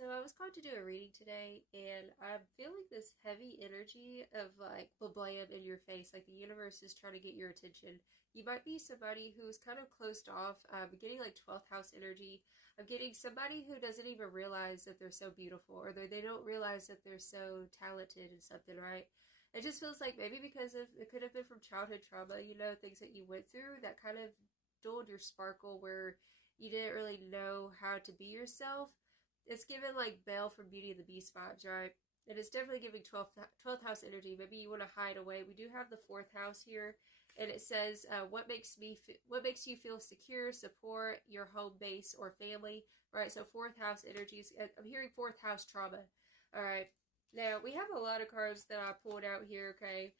So I was called to do a reading today, and I'm feeling this heavy energy of like bland in your face, like the universe is trying to get your attention. You might be somebody who's kind of closed off. I'm getting like 12th house energy. I'm getting somebody who doesn't even realize that they're so beautiful, or they don't realize that they're so talented in something, right? It just feels like maybe because of it could have been from childhood trauma, you know, things that you went through that kind of dulled your sparkle where you didn't really know how to be yourself. It's given like Belle from Beauty and the Beast vibes, right? And it's definitely giving 12th house energy. Maybe you want to hide away. We do have the 4th house here, and it says, what makes you feel secure, support your home base or family, right? So 4th house energies. I'm hearing 4th house trauma. All right. Now, we have a lot of cards that I pulled out here, okay?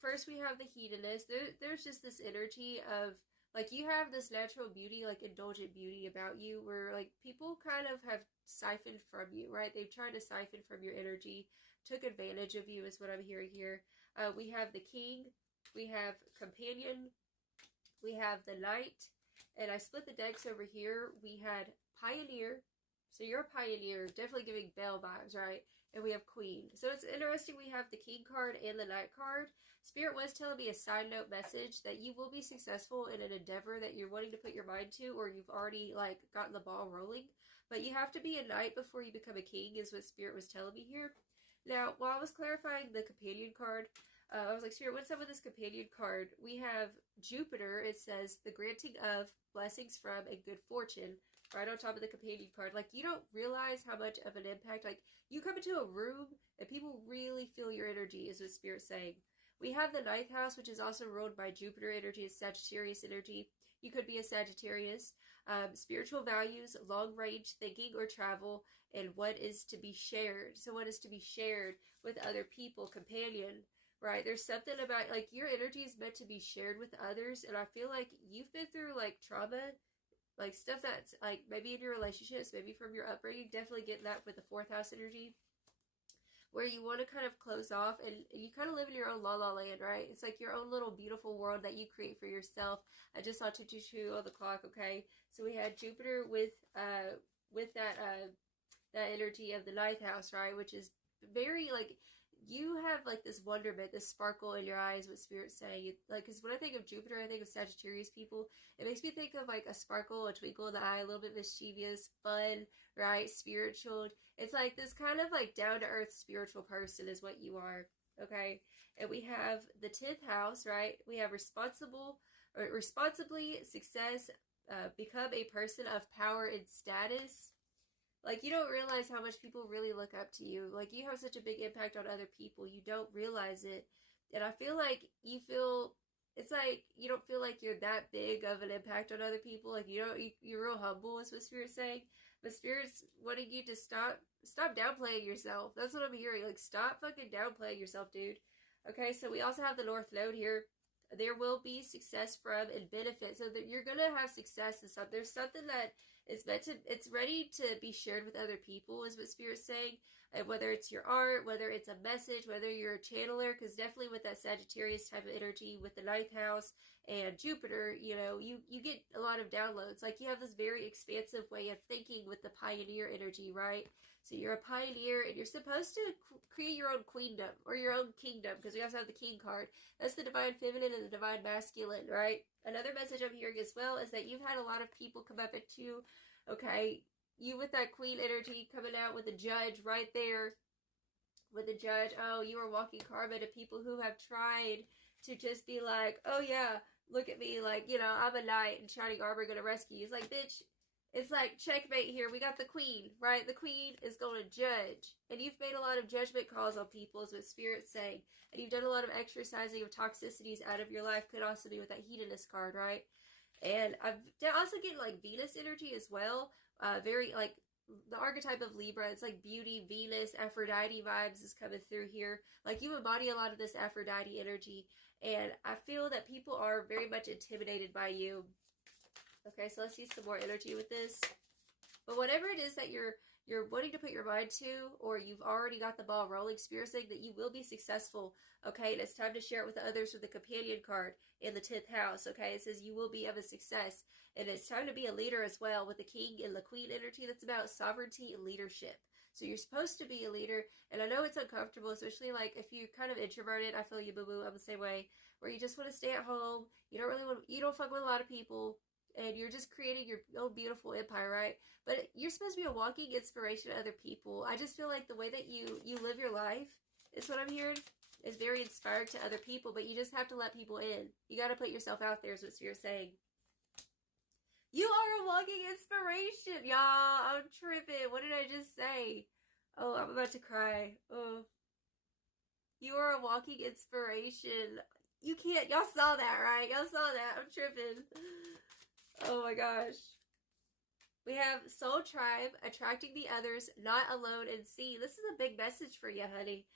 First, we have the hedonist. There's just this energy of, like, you have this natural beauty, like indulgent beauty about you, where like people kind of have siphoned from you, right? They've tried to siphon from your energy, took advantage of you is what I'm hearing here. We have the king, we have companion, we have the knight, and I split the decks over here. We had pioneer, so you're a pioneer, definitely giving Belle vibes, right? And we have queen. So it's interesting we have the king card and the knight card. Spirit was telling me a side note message that you will be successful in an endeavor that you're wanting to put your mind to, or you've already like gotten the ball rolling. But you have to be a knight before you become a king is what Spirit was telling me here. Now, while I was clarifying the companion card, I was like, Spirit, what's up with this companion card? We have Jupiter. It says the granting of blessings from and good fortune right on top of the companion card. Like, you don't realize how much of an impact, like, you come into a room and people really feel your energy is what Spirit's saying. We have the 9th house, which is also ruled by Jupiter energy, is Sagittarius energy. You could be a Sagittarius. Spiritual values, long-range thinking or travel, and what is to be shared. So what is to be shared with other people, companion, right? There's something about, like, your energy is meant to be shared with others, and I feel like you've been through, like, trauma, like, stuff that's, like, maybe in your relationships, maybe from your upbringing, definitely getting that with the 4th house energy, where you want to kind of close off, and you kind of live in your own la la land, right? It's like your own little beautiful world that you create for yourself. I just saw 222 on the clock, okay? So we had Jupiter with that energy of the 9th house, right? Which is very, like, you have like this wonderment, this sparkle in your eyes, what Spirit's saying. Like, because when I think of Jupiter, I think of Sagittarius people. It makes me think of like a sparkle, a twinkle in the eye, a little bit mischievous, fun, right? Spiritual. It's like this kind of like down-to-earth spiritual person is what you are, okay? And we have the 10th house, right? We have responsibly success, become a person of power and status. Like, you don't realize how much people really look up to you. Like, you have such a big impact on other people. You don't realize it. And I feel like it's like you don't feel like you're that big of an impact on other people. Like, you're real humble is what Spirit's saying. But Spirit's wanting you to stop downplaying yourself. That's what I'm hearing. Like, stop fucking downplaying yourself, dude. Okay, so we also have the North Node here. There will be success from and benefit. So that you're going to have success and stuff. There's something that is meant to, it's ready to be shared with other people is what Spirit's saying. And whether it's your art, whether it's a message, whether you're a channeler, because definitely with that Sagittarius type of energy with the 9th house and Jupiter, you know, you get a lot of downloads. Like, you have this very expansive way of thinking with the pioneer energy, right? So you're a pioneer and you're supposed to create your own queendom or your own kingdom, because we also have the king card. That's the divine feminine and the divine masculine, right? Another message I'm hearing as well is that you've had a lot of people come up at you, okay? You with that queen energy coming out with the judge right there. With the judge, oh, you are walking karma to people who have tried to just be like, oh yeah, look at me, like, you know, I'm a knight and shining armor gonna rescue you. It's like, bitch, it's like checkmate here. We got the queen, right? The queen is going to judge. And you've made a lot of judgment calls on people is what Spirit's saying. And you've done a lot of exercising of toxicities out of your life. Could also be with that hedonist card, right? And I'm also getting like Venus energy as well. Very like the archetype of Libra. It's like beauty, Venus, Aphrodite vibes is coming through here. Like, you embody a lot of this Aphrodite energy. And I feel that people are very much intimidated by you. Okay, so let's use some more energy with this. But whatever it is that you're you're wanting to put your mind to, or you've already got the ball rolling, Spirit saying that you will be successful, okay? And it's time to share it with others with the companion card in the 10th house, okay? It says you will be of a success. And it's time to be a leader as well with the king and the queen energy. That's about sovereignty and leadership. So you're supposed to be a leader. And I know it's uncomfortable, especially like if you're kind of introverted. I feel you, boo-boo. I'm the same way. Where you just want to stay at home. You don't fuck with a lot of people. And you're just creating your own beautiful empire, right? But you're supposed to be a walking inspiration to other people. I just feel like the way that you live your life is what I'm hearing. Is very inspired to other people. But you just have to let people in. You got to put yourself out there is what Spirit's saying. You are a walking inspiration, y'all. I'm tripping. What did I just say? Oh, I'm about to cry. Oh. You are a walking inspiration. You can't. Y'all saw that, right? Y'all saw that. I'm tripping. Oh my gosh. We have Soul Tribe, attracting the others, not alone, and see. This is a big message for you, honey.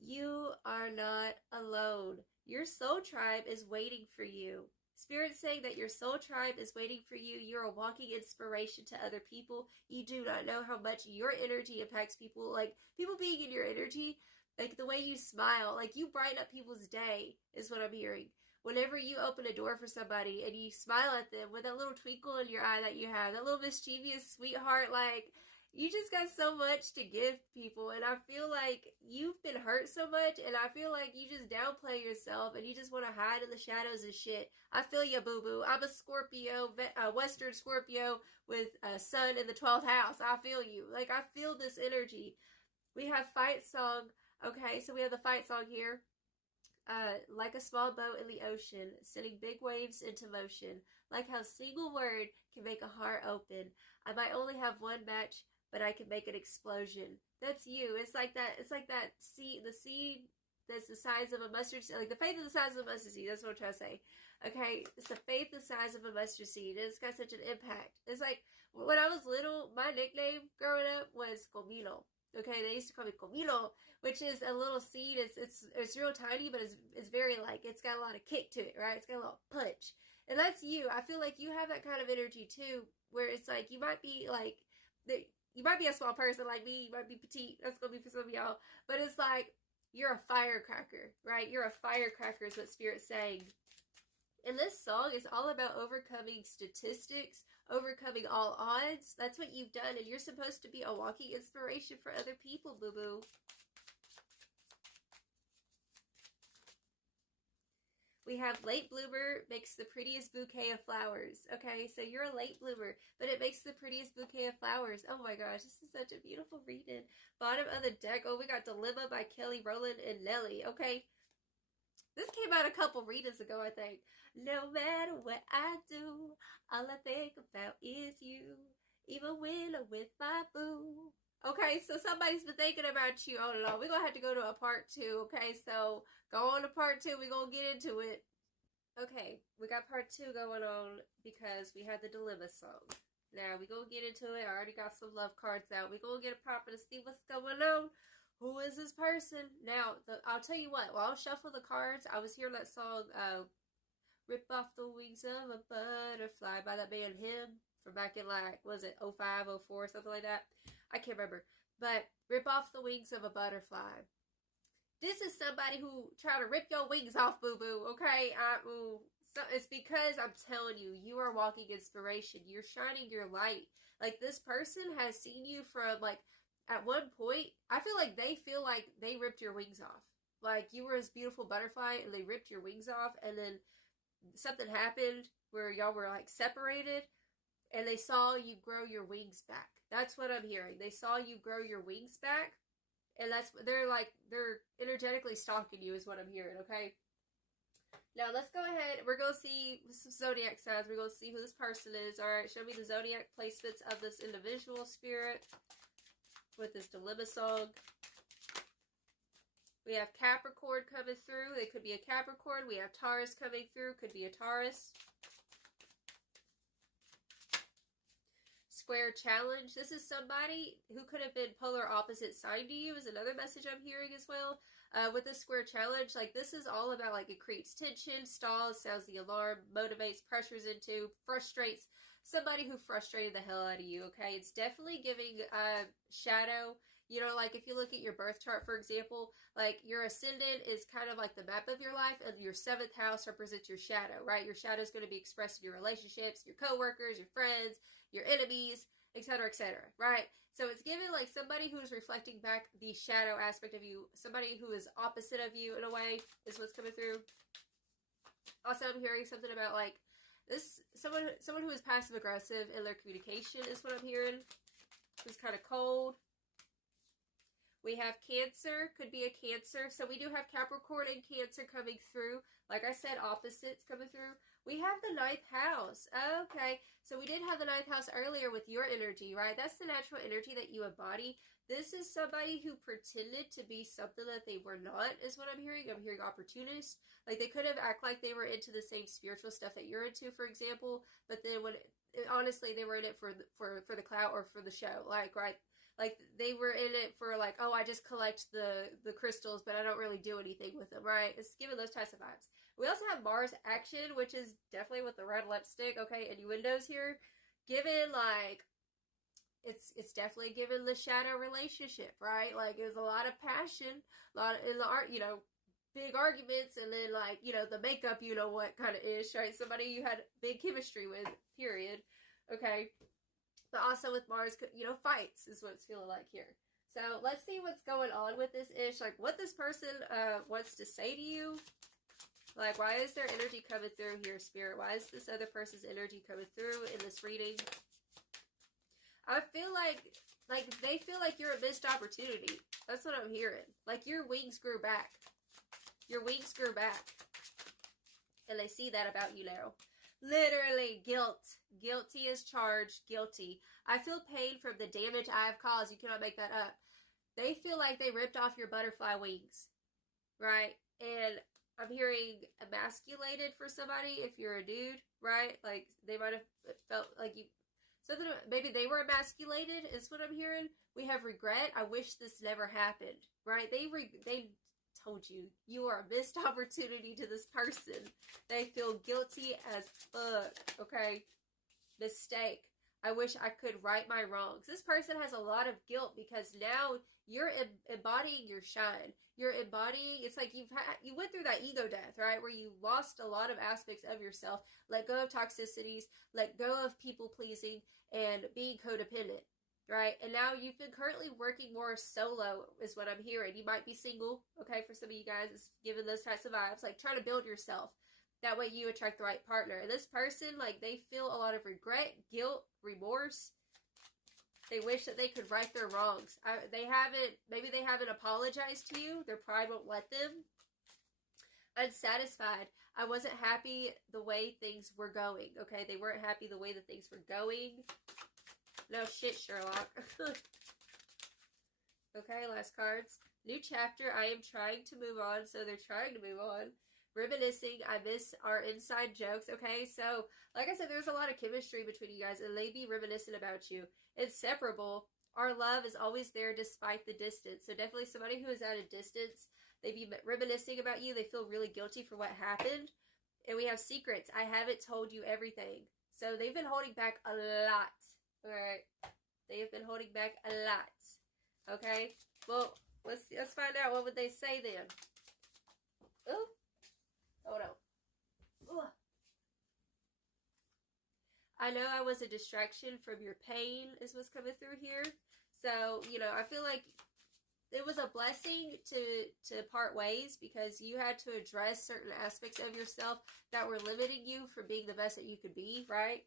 You are not alone. Your soul tribe is waiting for you. Spirit's saying that your soul tribe is waiting for you. You're a walking inspiration to other people. You do not know how much your energy impacts people. Like, people being in your energy, like the way you smile, like you brighten up people's day is what I'm hearing. Whenever you open a door for somebody and you smile at them with that little twinkle in your eye that you have, that little mischievous sweetheart, like, you just got so much to give people. And I feel like you've been hurt so much, and I feel like you just downplay yourself and you just want to hide in the shadows and shit. I feel you, boo-boo. I'm a Scorpio, Western Scorpio with a sun in the 12th house. I feel you. Like, I feel this energy. We have Fight Song. Okay, so we have the Fight Song here. Like a small boat in the ocean, sending big waves into motion. Like how a single word can make a heart open. I might only have one match, but I can make an explosion. That's you. It's like that seed, the seed that's the size of a mustard seed. Like the faith of the size of a mustard seed. That's what I'm trying to say. Okay? It's the faith the size of a mustard seed. It's got such an impact. It's like, when I was little, my nickname growing up was Comilo. Okay, they used to call me Comilo, which is a little seed. It's real tiny, but it's very, like, it's got a lot of kick to it, right? It's got a little punch. And that's you. I feel like you have that kind of energy too, where it's like, you might be like, you might be a small person like me, you might be petite, that's gonna be for some of y'all, but it's like, you're a firecracker, right? You're a firecracker is what Spirit's saying. And this song is all about overcoming statistics, overcoming all odds. That's what you've done, and you're supposed to be a walking inspiration for other people, boo-boo. We have late bloomer makes the prettiest bouquet of flowers. Okay, so you're a late bloomer, but it makes the prettiest bouquet of flowers. Oh my gosh, this is such a beautiful reading. Bottom of the deck, oh, we got Dilemma by Kelly Rowland and Nelly. Okay, this came out a couple readings ago, I think. No matter what I do, all I think about is you, even when I'm with my boo. Okay, so somebody's been thinking about you all along. We're going to have to go to a part 2, okay? So, go on to part 2. We're going to get into it. Okay, we got part 2 going on because we had the Dilemma song. Now, we're going to get into it. I already got some love cards out. We're going to get it popping to see what's going on. Who is this person? Now, I'll tell you what. While I was shuffling the cards, I was hearing that song, Rip Off the Wings of a Butterfly by that band Him from back in, like, was it 05, 04, something like that? I can't remember. But Rip Off the Wings of a Butterfly. This is somebody who tried to rip your wings off, boo-boo, okay? So it's because I'm telling you, you are walking inspiration. You're shining your light. Like, this person has seen you from, like, at one point, I feel like they ripped your wings off. Like, you were this beautiful butterfly, and they ripped your wings off, and then something happened where y'all were, like, separated, and they saw you grow your wings back. That's what I'm hearing. They saw you grow your wings back, and they're energetically stalking you is what I'm hearing, okay? Now, let's go ahead. We're going to see some zodiac signs. We're going to see who this person is. All right, show me the zodiac placements of this individual, Spirit, with this Dilemma song. We have Capricorn coming through. It could be a Capricorn. We have Taurus coming through. Could be a Taurus. Square challenge. This is somebody who could have been polar opposite sign to you is another message I'm hearing as well. With this square challenge, like, this is all about, like, it creates tension, stalls, sounds the alarm, motivates, pressures into, frustrates, somebody who frustrated the hell out of you, okay? It's definitely giving shadow. You know, like if you look at your birth chart, for example, like your ascendant is kind of like the map of your life, and your 7th house represents your shadow, right? Your shadow is going to be expressed in your relationships, your coworkers, your friends, your enemies, etc., right? So it's given like somebody who is reflecting back the shadow aspect of you, somebody who is opposite of you in a way, is what's coming through. Also, I'm hearing something about like this, someone who is passive aggressive in their communication is what I'm hearing. It's kind of cold. We have Cancer, could be a Cancer. So we do have Capricorn and Cancer coming through. Like I said, opposites coming through. We have the 9th house. Okay, so we did have the 9th house earlier with your energy, right? That's the natural energy that you embody. This is somebody who pretended to be something that they were not, is what I'm hearing. I'm hearing opportunist. Like they could have acted like they were into the same spiritual stuff that you're into, for example. But then when, honestly, they were in it for the clout or for the show. Like, right? Like, they were in it for, like, oh, I just collect the crystals, but I don't really do anything with them, right? It's giving those types of vibes. We also have Mars action, which is definitely with the red lipstick, okay, innuendos here. Given, like, it's definitely given the shadow relationship, right? Like, it was a lot of passion, a lot of, in the art, you know, big arguments, and then, like, you know, the makeup, you know what kind of ish, right? Somebody you had big chemistry with, period, okay? But also with Mars, you know, fights is what it's feeling like here. So let's see what's going on with this ish. Like what this person wants to say to you. Like why is their energy coming through here, Spirit? Why is this other person's energy coming through in this reading? I feel like they feel like you're a missed opportunity. That's what I'm hearing. Like your wings grew back. Your wings grew back. And they see that about you now. Literally, guilt. Guilty as charged. Guilty. I feel pain from the damage I have caused. You cannot make that up. They feel like they ripped off your butterfly wings. Right? And I'm hearing emasculated for somebody if you're a dude. Right? Like, they might have felt like you... something, maybe they were emasculated is what I'm hearing. We have regret. I wish this never happened. Right? They told you you are a missed opportunity to this person. They feel guilty as fuck. Okay, mistake. I wish I could right my wrongs. This person has a lot of guilt because now you're embodying your shine. You're embodying. It's like you went through that ego death, right, where you lost a lot of aspects of yourself. Let go of toxicities. Let go of people pleasing and being codependent. Right? And now you've been currently working more solo is what I'm hearing. You might be single, okay, for some of you guys. It's giving those types of vibes. Like, trying to build yourself. That way you attract the right partner. And this person, like, they feel a lot of regret, guilt, remorse. They wish that they could right their wrongs. Maybe they haven't apologized to you. Their pride won't let them. Unsatisfied. I wasn't happy the way things were going, okay? They weren't happy the way that things were going. No shit, Sherlock. Okay, last cards. New chapter. I am trying to move on, so they're trying to move on. Reminiscing. I miss our inside jokes. Okay, so, like I said, there's a lot of chemistry between you guys, and they be reminiscent about you. Inseparable. Our love is always there despite the distance. So definitely somebody who is at a distance, they be reminiscing about you. They feel really guilty for what happened. And we have secrets. I haven't told you everything. So they've been holding back a lot. Alright, they have been holding back a lot. Okay, well, let's find out what would they say then. Oh, hold on. Ooh. I know I was a distraction from your pain is what's coming through here. So, you know, I feel like it was a blessing to part ways because you had to address certain aspects of yourself that were limiting you from being the best that you could be, right?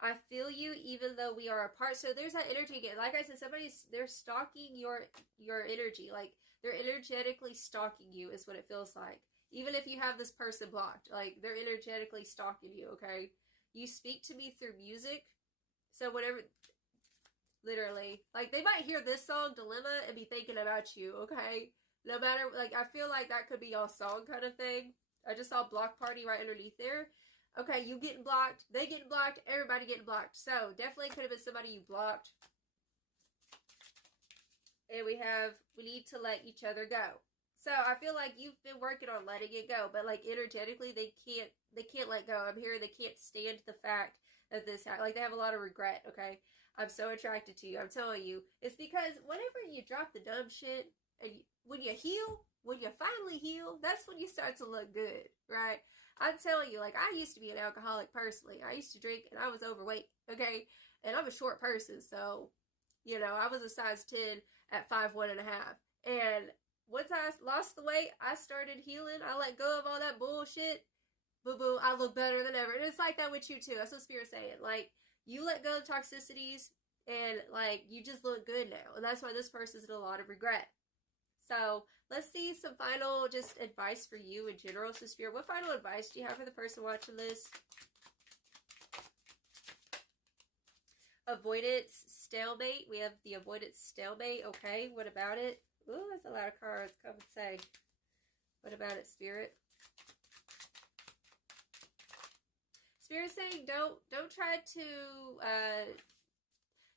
I feel you even though we are apart. So there's that energy again. Like I said, they're stalking your energy. Like they're energetically stalking you is what it feels like. Even if you have this person blocked, like they're energetically stalking you, okay? You speak to me through music. So whatever, literally, like they might hear this song, Dilemma, and be thinking about you, okay? No matter, like I feel like that could be y'all's song kind of thing. I just saw block party right underneath there. Okay, you getting blocked, they getting blocked, everybody getting blocked. So, definitely could have been somebody you blocked. And we need to let each other go. So, I feel like you've been working on letting it go. But, like, energetically, they can't let go. I'm hearing they can't stand the fact of this. Like, they have a lot of regret, okay? I'm so attracted to you. I'm telling you. It's because whenever you drop the dumb shit, and when you heal, when you finally heal, that's when you start to look good, right? I'm telling you, like, I used to be an alcoholic personally. I used to drink and I was overweight, okay? And I'm a short person, so, you know, I was a size 10 at 5'1.5". And once I lost the weight, I started healing. I let go of all that bullshit. Boo-boo, I look better than ever. And it's like that with you too. That's what Spirit's saying. Like, you let go of toxicities and, like, you just look good now. And that's why this person's in a lot of regret. So let's see some final just advice for you in general. So Spirit, what final advice do you have for the person watching this? Avoidance stalemate. We have the avoidance stalemate. Okay, what about it? Ooh, that's a lot of cards. Come and say. What about it, Spirit? Spirit saying don't try to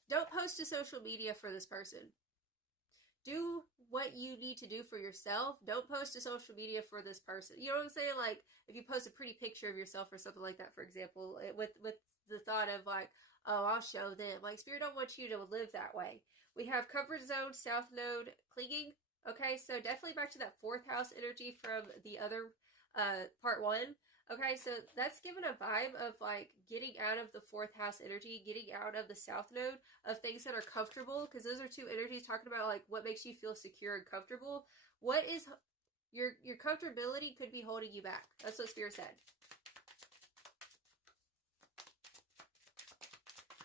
don't post to social media for this person. Do what you need to do for yourself. Don't post to social media for this person. You know what I'm saying? Like, if you post a pretty picture of yourself or something like that, for example, with the thought of like, oh, I'll show them. Like, Spirit don't want you to live that way. We have comfort zone, south node, clinging. Okay, so definitely back to that 4th house energy from the other part 1. Okay, so that's given a vibe of like getting out of the 4th house energy, getting out of the south node of things that are comfortable, because those are 2 energies talking about like what makes you feel secure and comfortable. What is your comfortability could be holding you back. That's what Spirit said.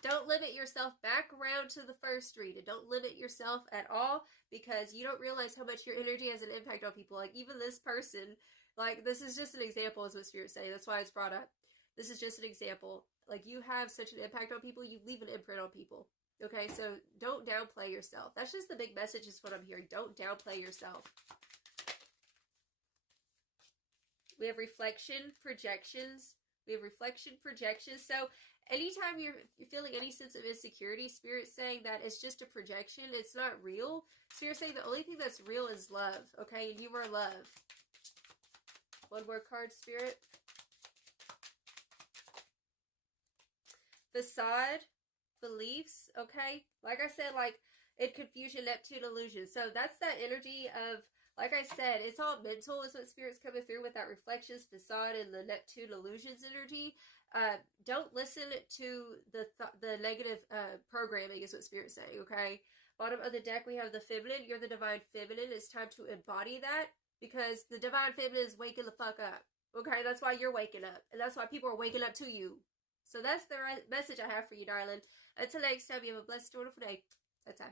Don't limit yourself back around to the first read. Don't limit yourself at all, because you don't realize how much your energy has an impact on people. Like, even this person, like, this is just an example, is what Spirit's saying. That's why it's brought up. This is just an example. Like, you have such an impact on people. You leave an imprint on people. Okay, so don't downplay yourself. That's just the big message is what I'm hearing. Don't downplay yourself. We have reflection, projections. We have reflection, projections. So anytime you're feeling any sense of insecurity, Spirit's saying that it's just a projection. It's not real. Spirit's saying the only thing that's real is love. Okay, and you are love. One more card, Spirit. Facade, beliefs, okay? Like I said, like, in confusion, Neptune, illusion. So that's that energy of, like I said, it's all mental is what Spirit's coming through with that reflections, facade, and the Neptune illusions energy. Don't listen to the negative programming is what Spirit's saying, okay? Bottom of the deck, we have the feminine. You're the divine feminine. It's time to embody that, because the divine feminine is waking the fuck up, okay? That's why you're waking up, and that's why people are waking up to you. So that's the right message I have for you, darling. Until next time, you have a blessed, wonderful day. Ta-ta.